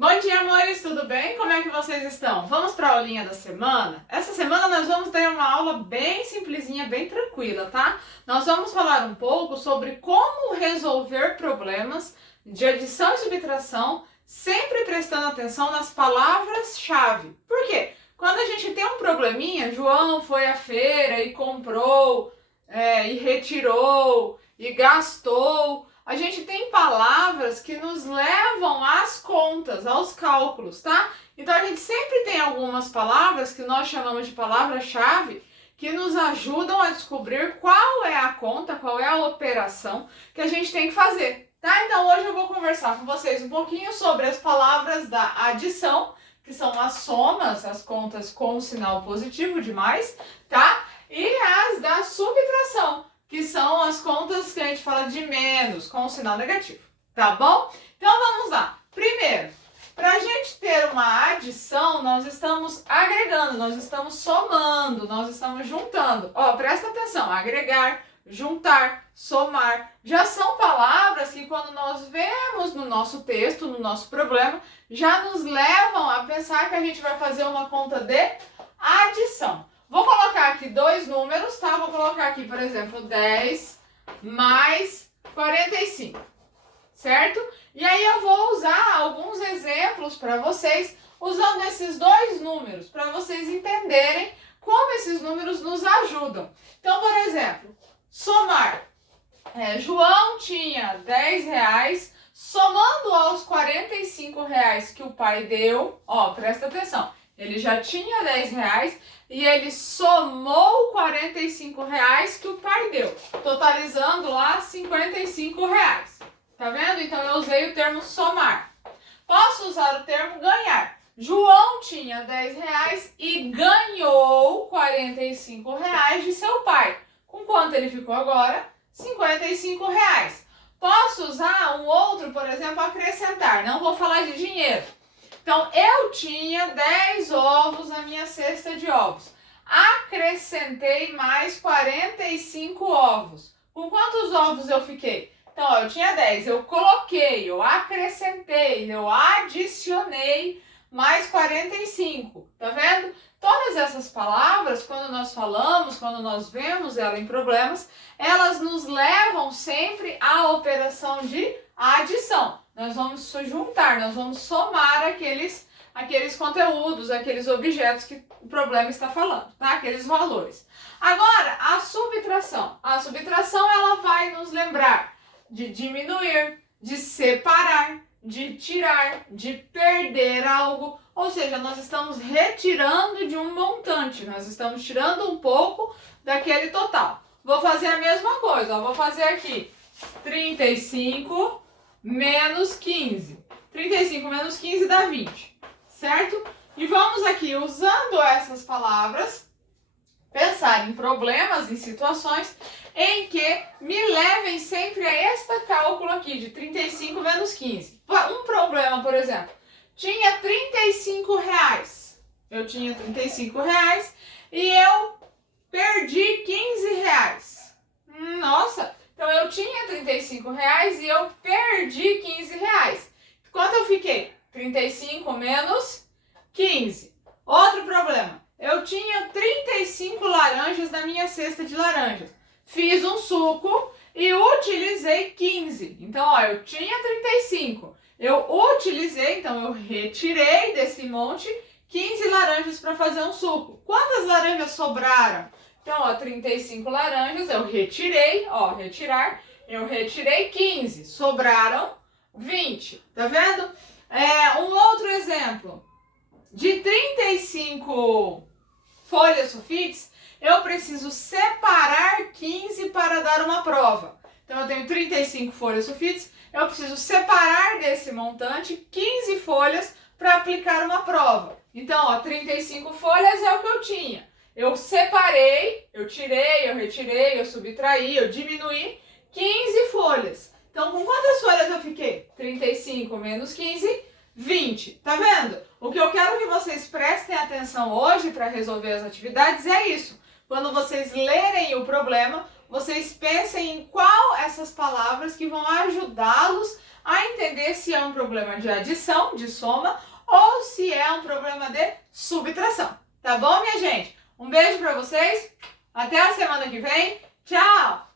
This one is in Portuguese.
Bom dia, amores, tudo bem? Como é que vocês estão? Vamos para a aulinha da semana? Essa semana nós vamos ter uma aula bem simplesinha, bem tranquila, tá? Nós vamos falar um pouco sobre como resolver problemas de adição e subtração, sempre prestando atenção nas palavras-chave. Por quê? Quando a gente tem um probleminha, João foi à feira e comprou, e retirou, e gastou. A gente tem palavras que nos levam às contas, aos cálculos, tá? Então a gente sempre tem algumas palavras que nós chamamos de palavra-chave que nos ajudam a descobrir qual é a conta, qual é a operação que a gente tem que fazer, tá? Então hoje eu vou conversar com vocês um pouquinho sobre as palavras da adição, que são as somas, as contas com sinal positivo de mais, tá? E as da subtração, que são as contas que a gente fala de menos, com sinal negativo, tá bom? Então vamos lá. Primeiro, para a gente ter uma adição, nós estamos agregando, nós estamos somando, nós estamos juntando. Ó, presta atenção, agregar, juntar, somar, já são palavras que quando nós vemos no nosso texto, no nosso problema, já nos levam a pensar que a gente vai fazer uma conta de adição. Vou colocar aqui dois números, tá? Vou colocar aqui, por exemplo, 10 mais 45, certo? E aí eu vou usar alguns exemplos para vocês, usando esses dois números, para vocês entenderem como esses números nos ajudam. Então, por exemplo, somar. João tinha 10 reais, somando aos 45 reais que o pai deu, ó, presta atenção, ele já tinha 10 reais e ele somou 45 reais que o pai deu, totalizando lá 55 reais. Tá vendo? Então eu usei o termo somar. Posso usar o termo ganhar. João tinha 10 reais e ganhou 45 reais de seu pai. Com quanto ele ficou agora? 55 reais. Posso usar um outro, por exemplo, acrescentar. Não vou falar de dinheiro. Então, eu tinha 10 ovos na minha cesta de ovos. Acrescentei mais 45 ovos. Com quantos ovos eu fiquei? Então, ó, eu tinha 10, eu coloquei, eu acrescentei, eu adicionei mais 45. Tá vendo? Todas essas palavras, quando nós falamos, quando nós vemos ela em problemas, elas nos levam sempre à operação de adição. Nós vamos juntar, nós vamos somar aqueles conteúdos, aqueles objetos que o problema está falando, tá? Aqueles valores. Agora, a subtração. A subtração, ela vai nos lembrar de diminuir, de separar, de tirar, de perder algo. Ou seja, nós estamos retirando de um montante, nós estamos tirando um pouco daquele total. Vou fazer a mesma coisa, ó, vou fazer aqui 35 menos 15. 35 menos 15 dá 20, certo? E vamos aqui, usando essas palavras, pensar em problemas, em situações em que me levem sempre a este cálculo aqui de 35 menos 15. Um problema, por exemplo, tinha 35 reais. Eu tinha 35 reais e eu perdi 15 reais. Nossa! Então, eu tinha 35 reais e eu perdi 15 reais. Quanto eu fiquei? 35 menos 15. Outro problema. Eu tinha 35 laranjas na minha cesta de laranjas. Fiz um suco e utilizei 15. Então, ó, eu tinha 35. Eu utilizei, então eu retirei desse monte 15 laranjas para fazer um suco. Quantas laranjas sobraram? Então, ó, 35 laranjas, eu retirei, ó, retirar, eu retirei 15, sobraram 20, tá vendo? Um outro exemplo, de 35 folhas sulfites, eu preciso separar 15 para dar uma prova. Então, eu tenho 35 folhas sulfites, eu preciso separar desse montante 15 folhas para aplicar uma prova. Então, ó, 35 folhas é o que eu tinha. Eu separei, eu tirei, eu retirei, eu subtraí, eu diminuí 15 folhas. Então, com quantas folhas eu fiquei? 35 menos 15, 20. Tá vendo? O que eu quero que vocês prestem atenção hoje para resolver as atividades é isso. Quando vocês lerem o problema, vocês pensem em qual essas palavras que vão ajudá-los a entender se é um problema de adição, de soma, ou se é um problema de subtração. Tá bom, minha gente? Um beijo pra vocês, até a semana que vem, tchau!